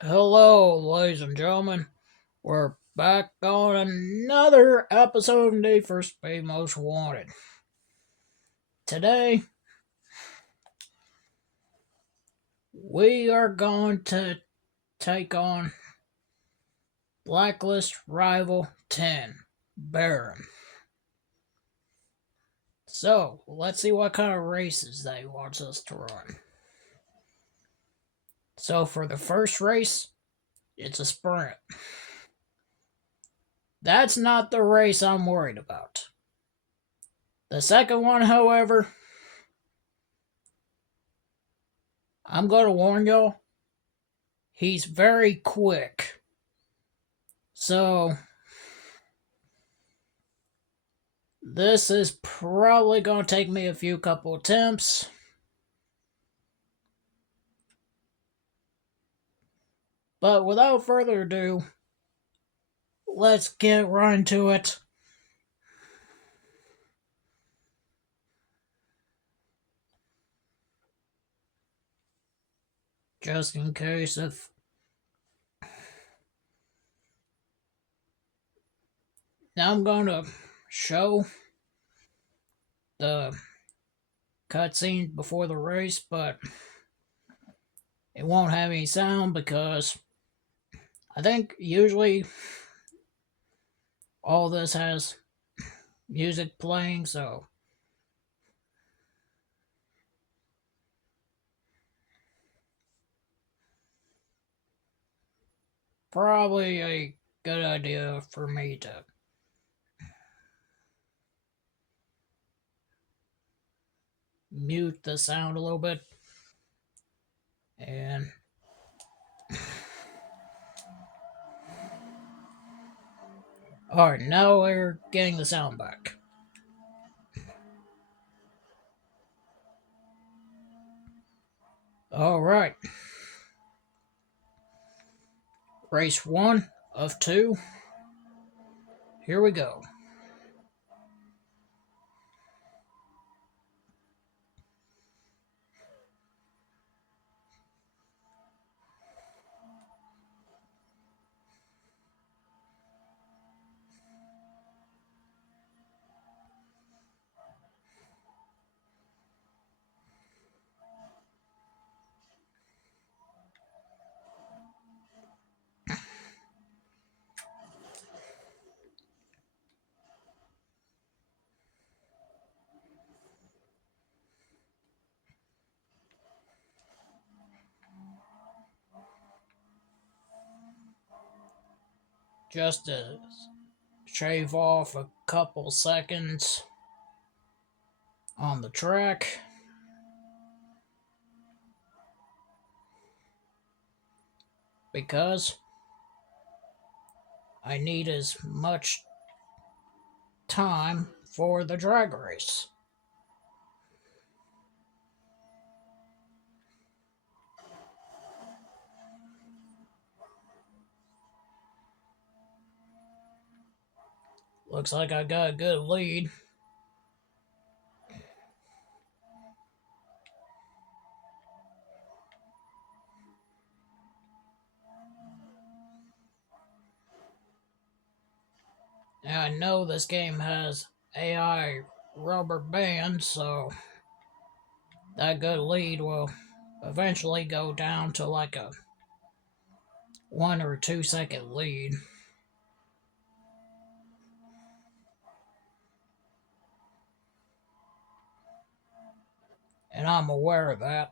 Hello, ladies and gentlemen. We're back on another episode of Need for Speed Most Wanted. Today, we are going to take on Blacklist Rival 10, Baron. So, let's see what kind of races they want us to run. So, for the first race, it's a sprint. That's not the race I'm worried about. The second one, however, I'm going to warn y'all, he's very quick. So, this is probably going to take me a few couple attempts. But without further ado, let's get right into it. Just in case if now I'm going to show the cutscene before the race, but it won't have any sound because I think usually all this has music playing, so probably a good idea for me to mute the sound a little bit. And alright, now we're getting the sound back. Alright. Race 1 of 2. Here we go. Just to shave off a couple seconds on the track. Because I need as much time for the drag race. Looks like I got a good lead. Now I know this game has AI rubber bands, so that good lead will eventually go down to like a 1 or 2 second lead. And I'm aware of that.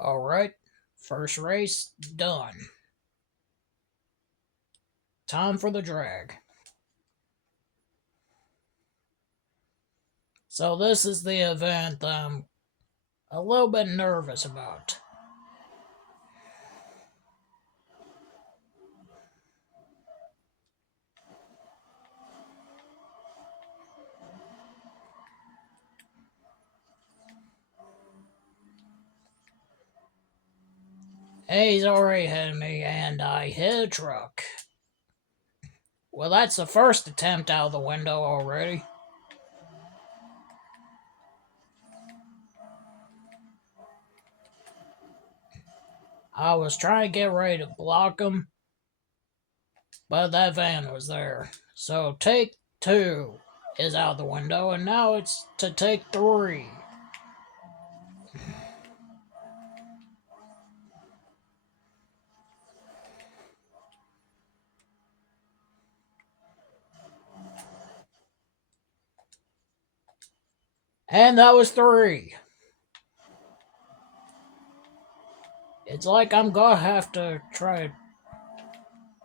Alright, first race done. Time for the drag. So this is the event I'm a little bit nervous about. He's already hit me, and I hit a truck. Well, that's the first attempt out of the window already. I was trying to get ready to block him, but that van was there. So take two is out the window, and now it's to take three. And that was three. It's like I'm gonna have to try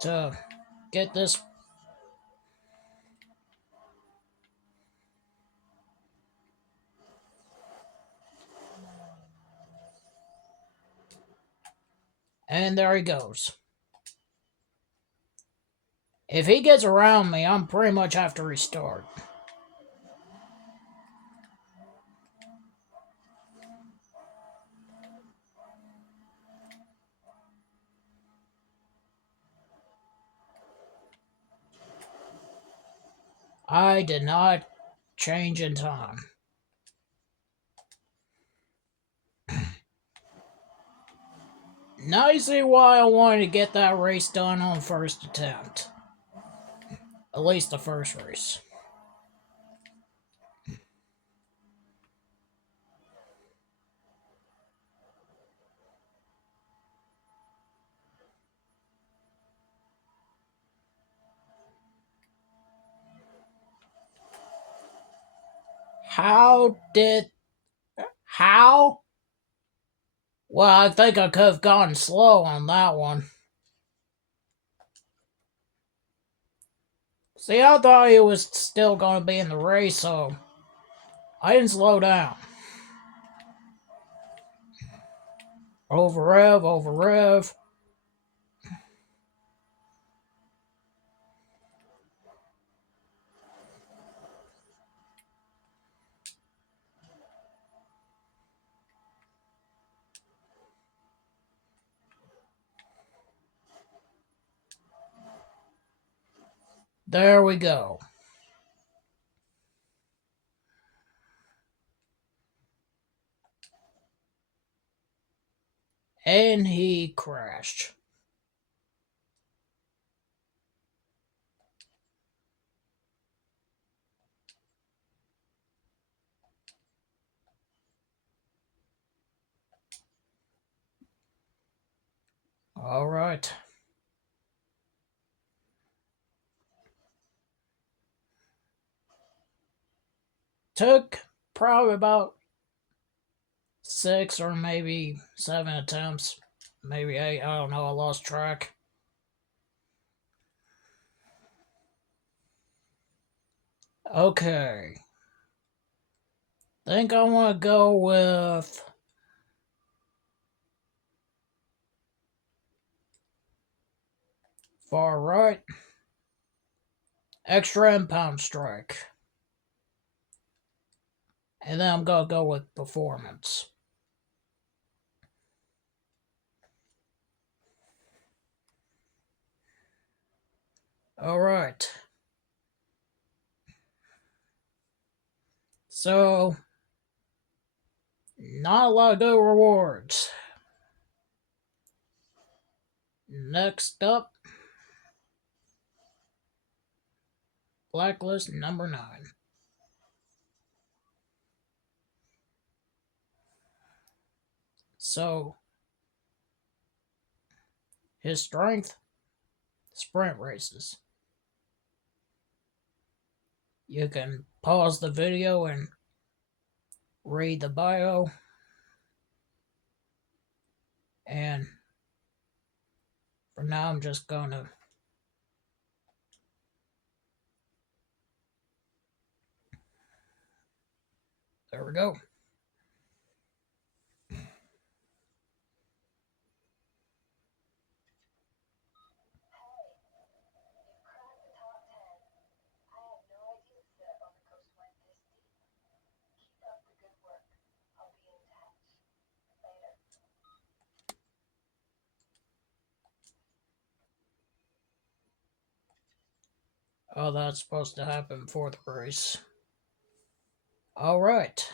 to get this. And there he goes. If he gets around me, I'm pretty much have to restart. I did not change in time. Now you see why I wanted to get that race done on first attempt. At least the first race. How did... How? Well, I think I could have gone slow on that one. See, I thought he was still going to be in the race, so I didn't slow down. Over rev, over rev. There we go. And he crashed. All right. Took probably about 6 or maybe 7 attempts. Maybe 8. I don't know. I lost track. Okay. Think I want to go with far right. Extra impound strike. And then I'm going to go with performance. Alright. So, not a lot of good rewards. Next up, Blacklist number 9. So, his strength, sprint races. You can pause the video and read the bio. And for now, I'm just gonna... There we go. Oh, that's supposed to happen before the race. Alright.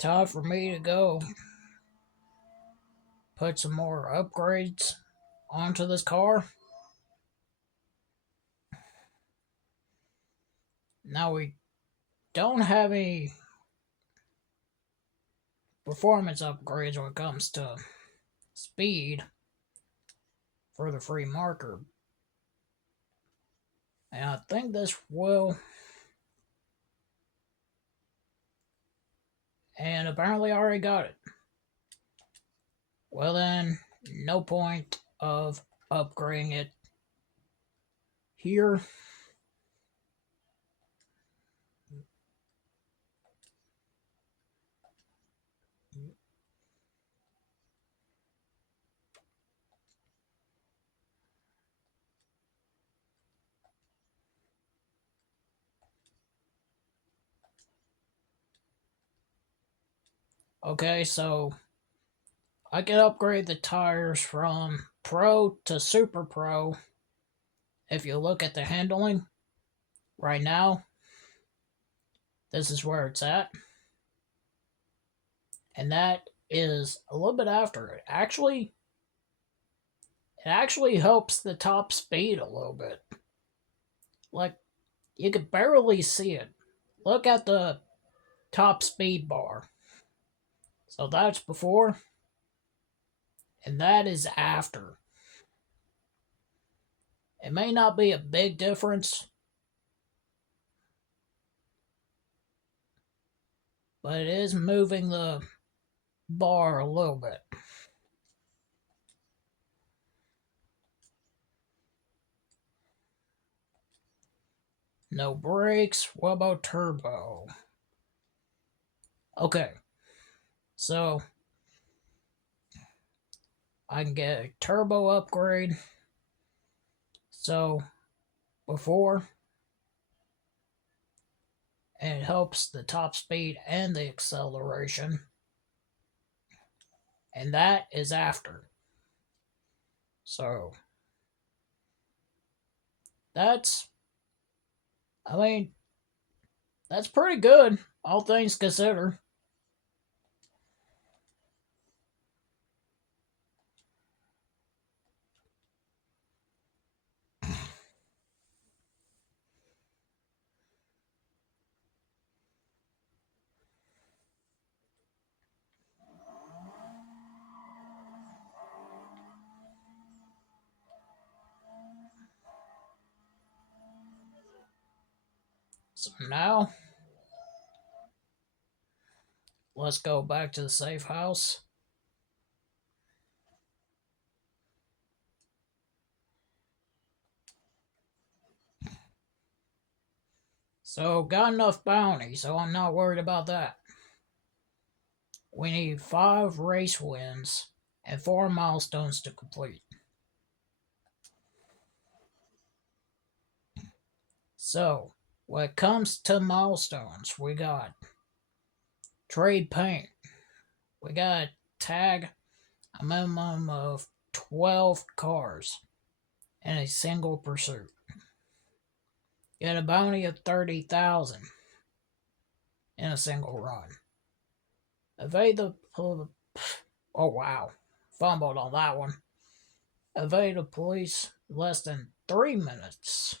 Time for me to go put some more upgrades onto this car. Now we don't have any performance upgrades when it comes to speed for the free marker. And I think this will. And apparently I already got it. Well then, no point of upgrading it here. Okay, so I can upgrade the tires from Pro to Super Pro. If you look at the handling right now, this is where it's at. And that is a little bit after it. It actually helps the top speed a little bit. Like, you can barely see it. Look at the top speed bar. So that's before, and that is after. It may not be a big difference, but it is moving the bar a little bit. No brakes. What about turbo? Okay, so I can get a turbo upgrade. So before, and it helps the top speed and the acceleration. And that is after. So that's, I mean, that's pretty good, all things considered. So now, let's go back to the safe house. So, got enough bounty, so I'm not worried about that. We need 5 race wins and 4 milestones to complete. So, when it comes to milestones, we got trade paint. We got tag a minimum of 12 cars in a single pursuit. Get a bounty of 30,000 in a single run. Evade the. Oh wow. Fumbled on that one. Evade the police less than 3 minutes.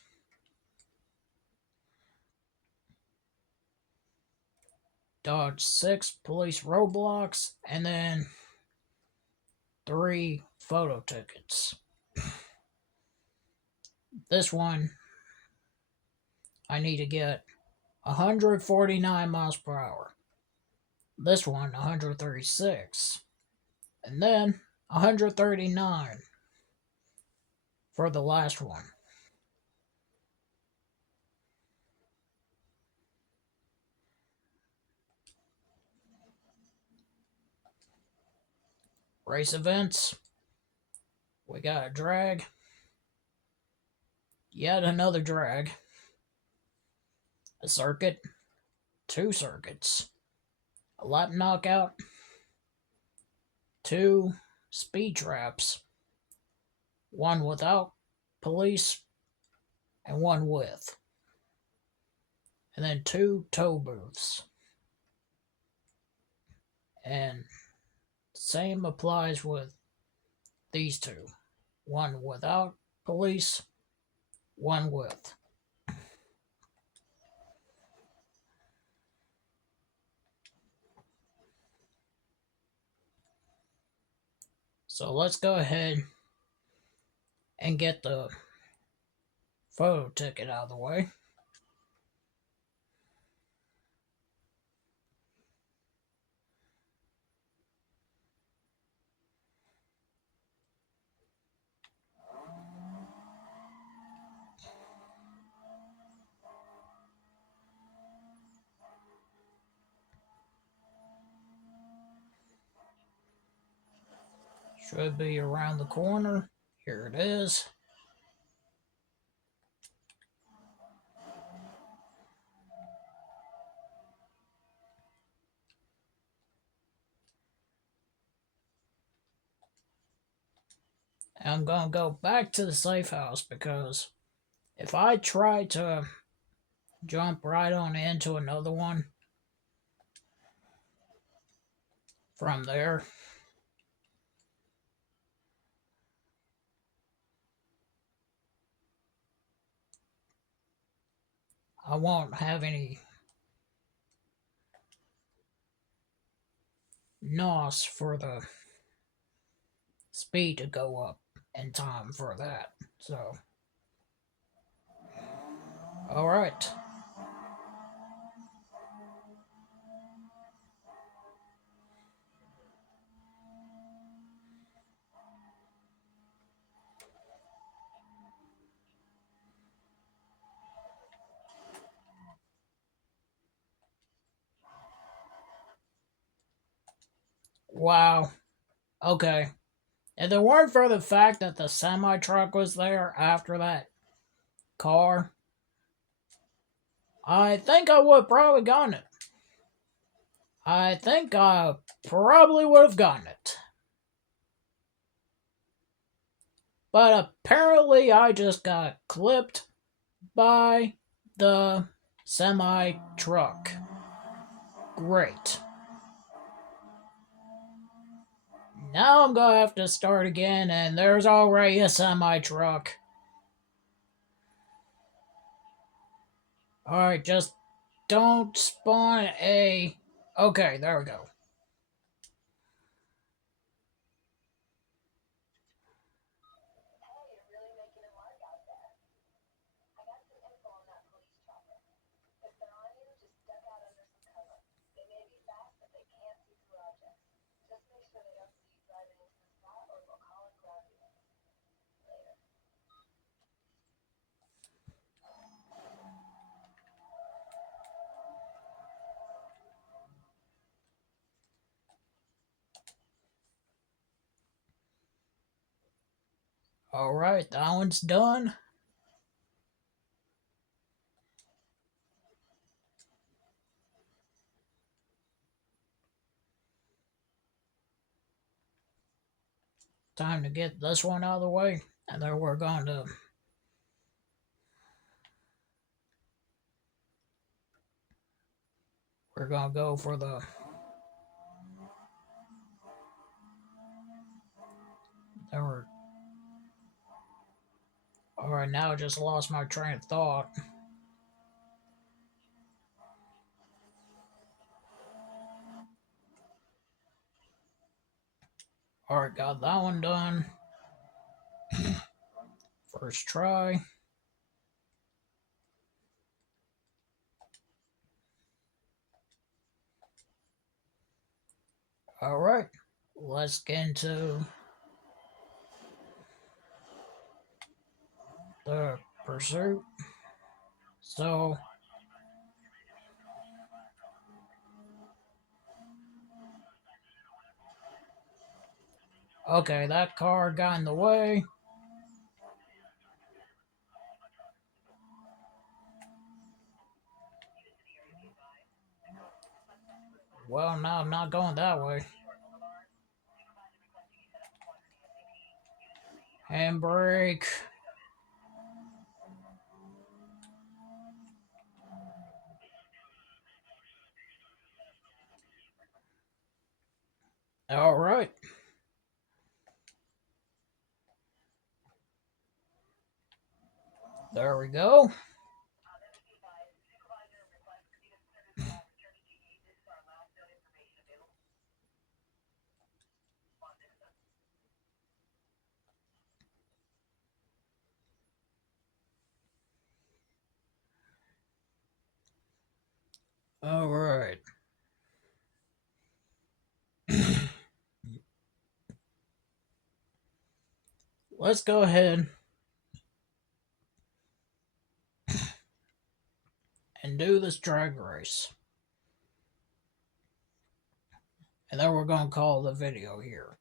Dodge 6 police roadblocks and then 3 photo tickets. This one, I need to get 149 miles per hour. This one, 136. And then 139 for the last one. Race events. We got a drag. Yet another drag. A circuit. 2 circuits. A lap knockout. 2 speed traps. one without police, and one with. And then 2 tow booths. And same applies with these two. One without police, one with. So let's go ahead and get the photo ticket out of the way. Should be around the corner. Here it is. And I'm going to go back to the safe house because if I try to jump right on into another one from there, I won't have any NOS for the speed to go up in time for that. So, alright. Wow. Okay. If it weren't for the fact that the semi truck was there after that car, I think I would have probably gotten it. I think I probably would have gotten it. But apparently I just got clipped by the semi truck. Great. Now I'm gonna have to start again, and there's already a semi truck. Alright, just don't spawn a. Okay, there we go. Alright, that one's done. Time to get this one out of the way, and then we're going to. We're gonna go for the. Then we're. Alright, now I just lost my train of thought. Alright, got that one done. First try. Alright, let's get into the pursuit. So, okay, that car got in the way. Well, no, I'm not going that way. Handbrake. All right. There we go. All right. Let's go ahead and do this drag race. And then we're going to call the video here.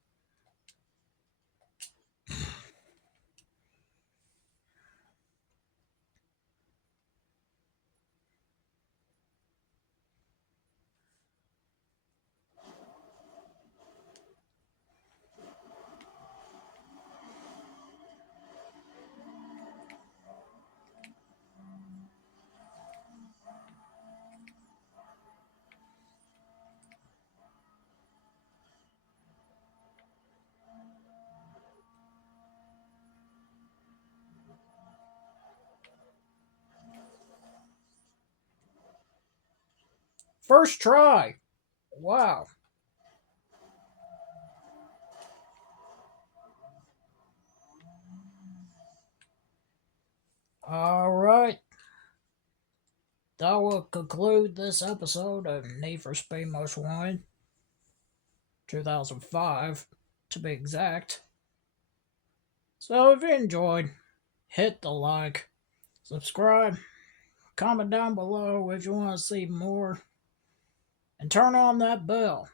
First try. Wow. All right. That will conclude this episode of Need for Speed Most Wanted 2005, to be exact. So if you enjoyed, hit the like, subscribe, comment down below if you want to see more, and turn on that bell.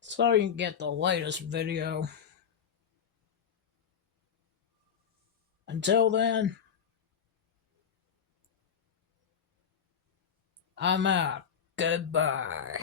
So you can get the latest video. Until then, I'm out. Goodbye.